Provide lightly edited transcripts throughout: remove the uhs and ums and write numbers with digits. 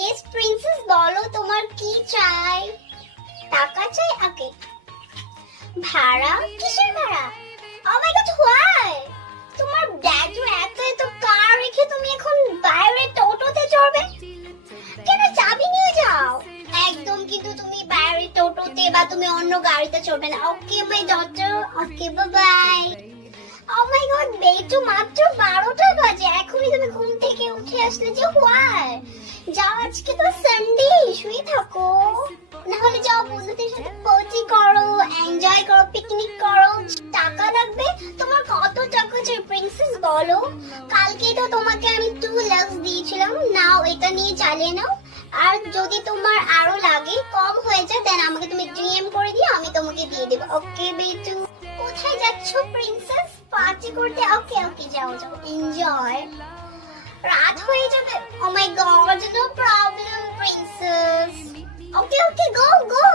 Yes princess, বলো তোমার কি চাই? টাকা চাই? ওকে। ভাড়া? কিসের ভাড়া? ও মাই গড, হোয়াই? তোমার ড্যাডু এত এত কার রেখে তুমি এখন বাইরে টোটোতে চড়বে? কেন, চাবি নিয়ে যাও। একদম কিন্তু তুমি বাইরে টোটোতে বা তুমি অন্য গাড়িতে চড়বে না। Okay my daughter, okay bye bye. Oh my God, বেটু মাত্র 12টা বাজে, এখনই তুমি ঘুম থেকে উঠে আসলে যে? হোয়াই? যাও, আজকে তো সানডে, শুয়ে থাকো। না হলে যাও বন্ধুদের সাথে পার্টি করো, এনজয় করো, পিকনিক করো। টাকা লাগবে? তোমার কত টাকা চাই প্রিন্সেস বলো? কালকে তো তোমাকে আমি 2 লাখ দিয়েছিলাম, নাও এটা নিয়ে চালিয়ে নাও। আর যদি তোমার আরো লাগে, কম হয়ে যায়, দেন আমাকে তুমি ডিএম করে দিও, আমি তোমাকে দিয়ে দেবো। ওকে বেটু। কোথায় যাচ্ছ প্রিন্সেস? পার্টি করতে? ওকে ওকে, যাও যাও, এনজয়। রাত হয়ে যাবে। Oh my God, no problem princess. Okay okay, go go,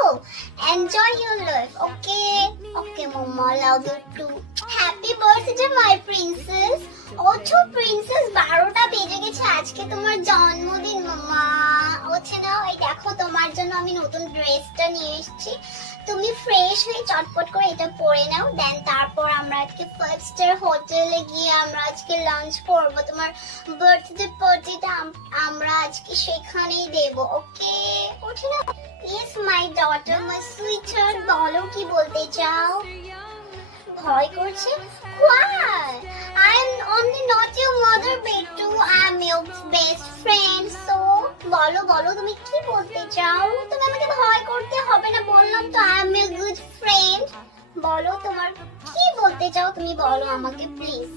enjoy your life. Okay okay mamma, love you too. Happy birthday my princess. ওঠো প্রিন্সেস, 12টা বেজে গেছে, আজকে তোমার জন্মদিন মাম্মা। ওঠে নাও, এই দেখো তোমার জন্য আমি নতুন ড্রেসটা নিয়ে এসেছি। তুমি ফ্রেশ হয়ে চটপট করে এটা পরে নাও, দেন তারপর আমরা আজকে 5 স্টার হোটেলে গিয়ে আমরা আজকে লাঞ্চ করব। তোমার বার্থডে পার্টিটা আমরা আজকে সেখানেই দেব। ওকে, ওঠে নাও। Yes my daughter, my sweeter, বলো কি বলতে চাও? ভয় করছে? Why? I'm only not your mother, Bettu. I'm your best friend. So, বলো বলো, তুমি কি বলতে চাও? তুমি আমাকে ভয় করতে হবে না, বললাম তো I'm your good friend. বলো তোমার কি বলতে চাও, তুমি বলো আমাকে প্লিজ।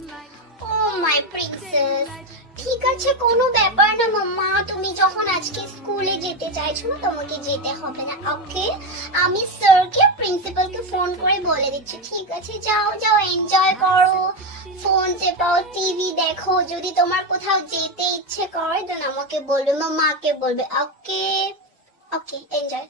ও মাই প্রিন্সেস, ঠিক আছে, কোনো ব্যাপার না মাম্মা, তুমি যখন আজকে স্কুলে যেতে চাইছো না, তোমাকে যেতে হবে না। ওকে, আমি স্যারকে, প্রিন্সিপালকে ফোন করে বলে দিচ্ছি। ঠিক আছে, যাও যাও, এনজয় করো, ফোন চেপাও, টিভি দেখো। যদি তোমার কোথাও যেতে ইচ্ছে করে, দেন আমাকে বলবে, মাম্মাকে বলবে। ওকে ওকে, এনজয়।